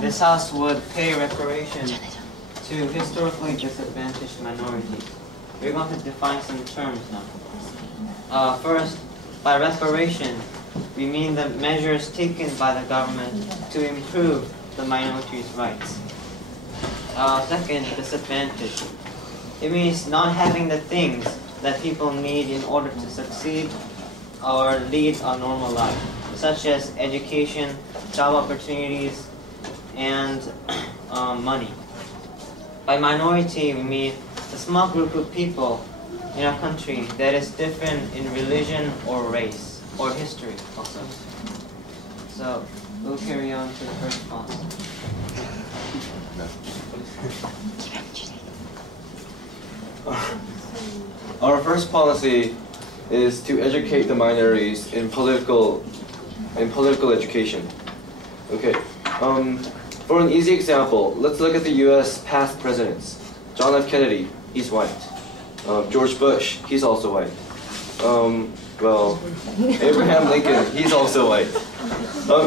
This House would pay reparation to historically disadvantaged minorities. We're going to define some terms now. First, by reparation, we mean the measures taken by the government to improve the minorities' rights. Second, disadvantage. It means not having the things that people need in order to succeed or lead a normal life, such as education, job opportunities, and money. By minority, we mean a small group of people in our country that is different in religion or race or history also. So we'll carry on to the first clause. Our first policy is to educate the minorities in political education. Okay. For an easy example, let's look at the U.S. past presidents. John F. Kennedy, he's white. George Bush, he's also white. Abraham Lincoln, he's also white.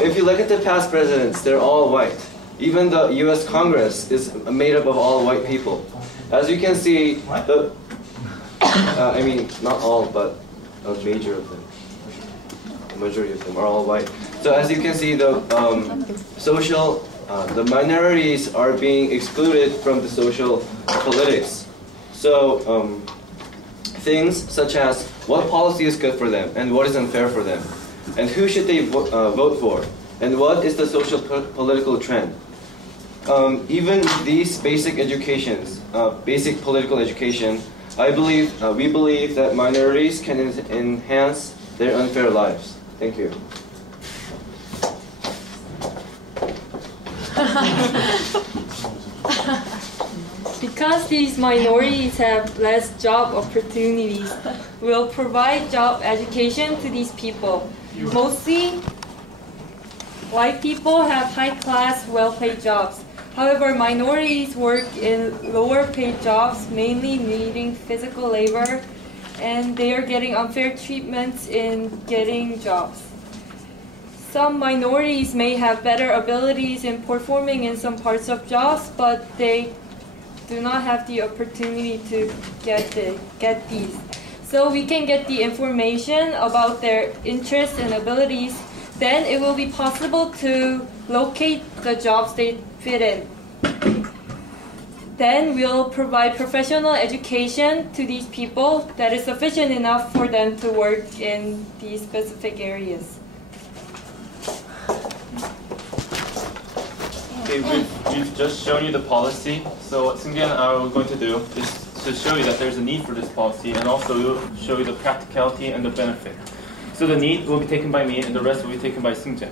If you look at the past presidents, they're all white. Even the U.S. Congress is made up of all white people. As you can see, I mean, not all, but a major of them. The majority of them are all white. So as you can see, the minorities are being excluded from the social politics. So things such as what policy is good for them and what is unfair for them, and who should they vote for, and what is the social political trend. Even these basic educations, basic political education, we believe that minorities can enhance their unfair lives. Thank you. Because these minorities have less job opportunities, we'll provide job education to these people. Mostly, white people have high-class, well-paid jobs. However, minorities work in lower-paid jobs, mainly needing physical labor, and they are getting unfair treatments in getting jobs. Some minorities may have better abilities in performing in some parts of jobs, but they do not have the opportunity to get these. So we can get the information about their interests and abilities. Then it will be possible to locate the jobs they fit in. Then we'll provide professional education to these people that is sufficient enough for them to work in these specific areas. Okay, we've just shown you the policy. So what Seunggi and I are going to do is to show you that there's a need for this policy, and also we'll show you the practicality and the benefit. So the need will be taken by me, and the rest will be taken by Seunggi.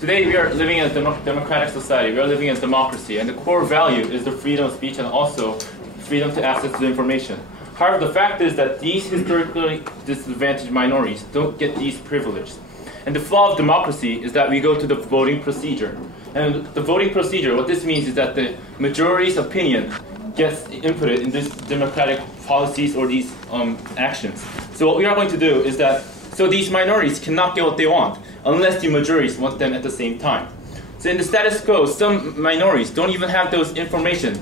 Today we are living in a democratic society. We are living in a democracy, and the core value is the freedom of speech and also freedom to access to information. However, the fact is that these historically disadvantaged minorities don't get these privileges. And the flaw of democracy is that we go to the voting procedure. And the voting procedure, what this means is that the majority's opinion gets inputted in these democratic policies or these actions. So what we are going to do is that, so these minorities cannot get what they want unless the majorities want them at the same time. So in the status quo, some minorities don't even have those information,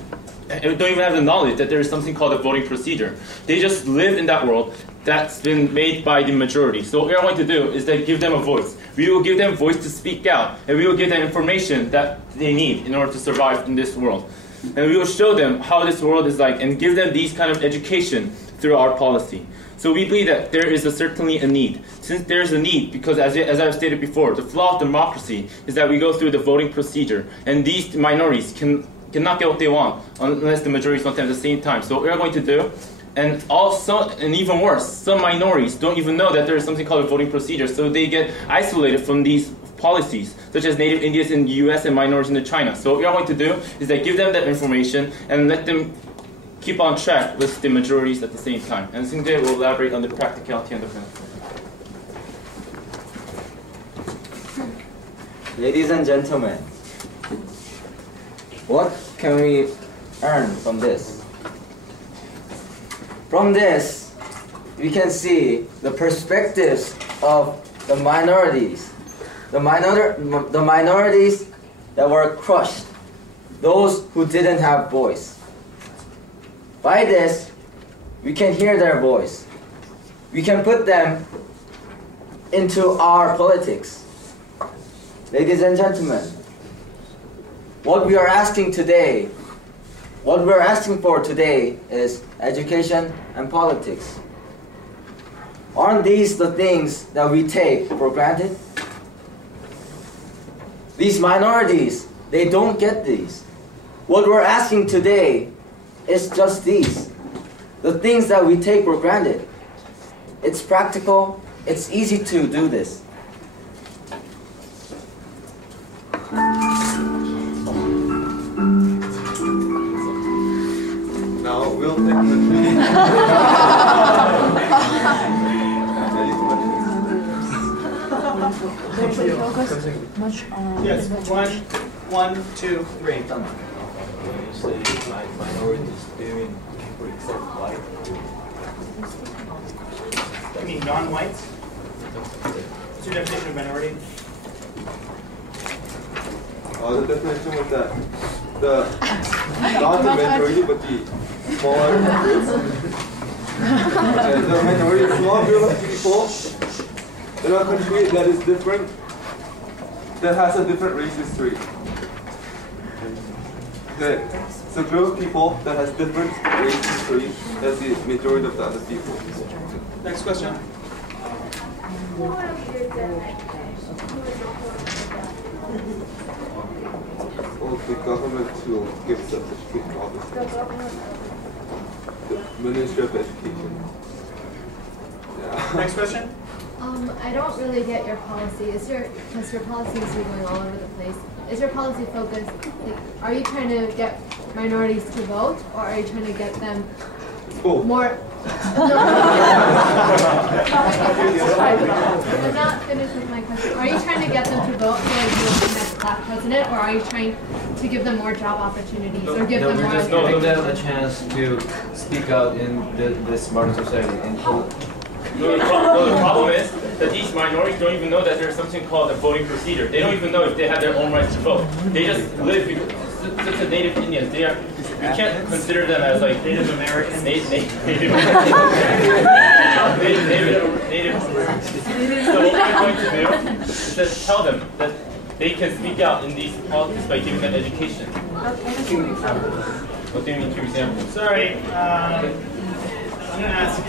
don't even have the knowledge that there is something called a voting procedure. They just live in that world that's been made by the majority. So what we are going to do is that give them a voice. We will give them a voice to speak out, and we will give them information that they need in order to survive in this world. And we will show them how this world is like and give them these kind of education through our policy. So we believe that there is certainly a need. Since there is a need, because as I've stated before, the flaw of democracy is that we go through the voting procedure, and these minorities cannot get what they want unless the majorities want them at the same time. So what we are going to do, and also, and even worse, some minorities don't even know that there is something called a voting procedure, so they get isolated from these policies, such as Native Indians in the US and minorities in China. So what we are going to do is that give them that information and let them keep on track with the majorities at the same time. And Seunggi will elaborate on the practicality and the benefit. Ladies and gentlemen, what can we earn from this? From this, we can see the perspectives of the minorities. The minorities that were crushed, those who didn't have voice. By this, we can hear their voice. We can put them into our politics. Ladies and gentlemen, what we are asking for today is education and politics. Aren't these the things that we take for granted? These minorities, they don't get these. What we're asking today is just these. The things that we take for granted. It's practical, it's easy to do this. Now we'll take Yes, one, two, three. Minorities doing, for example, white. You mean non-whites? What's your definition of minority? The definition was that not the majority but the smaller groups. The minority, small group of people in a country that is different, that has a different race history. It's a group of people that has different race history as the majority of the other people. Next question. Well, the government will give such education obviously. The Ministry of Education. Yeah. Next question. I don't really get your policy. Because your policies are going all over the place. Is your policy focused, like, are you trying to get minorities to vote, or are you trying to get them more? I'm not finished with my question. Are you trying to get them to vote for the next black president, or are you trying to give them more job opportunities, or give them more? Giving them a chance to speak out in this modern society. The problem is that these minorities don't even know that there's something called a voting procedure. They don't even know if they have their own rights to vote. They just live, such a native Indians. They are, you can't consider them as like Native Americans. Native. So what we're going to do is just tell them that they can speak out in these politics by giving them education. What do you mean, 2 examples? Sorry, I'm gonna ask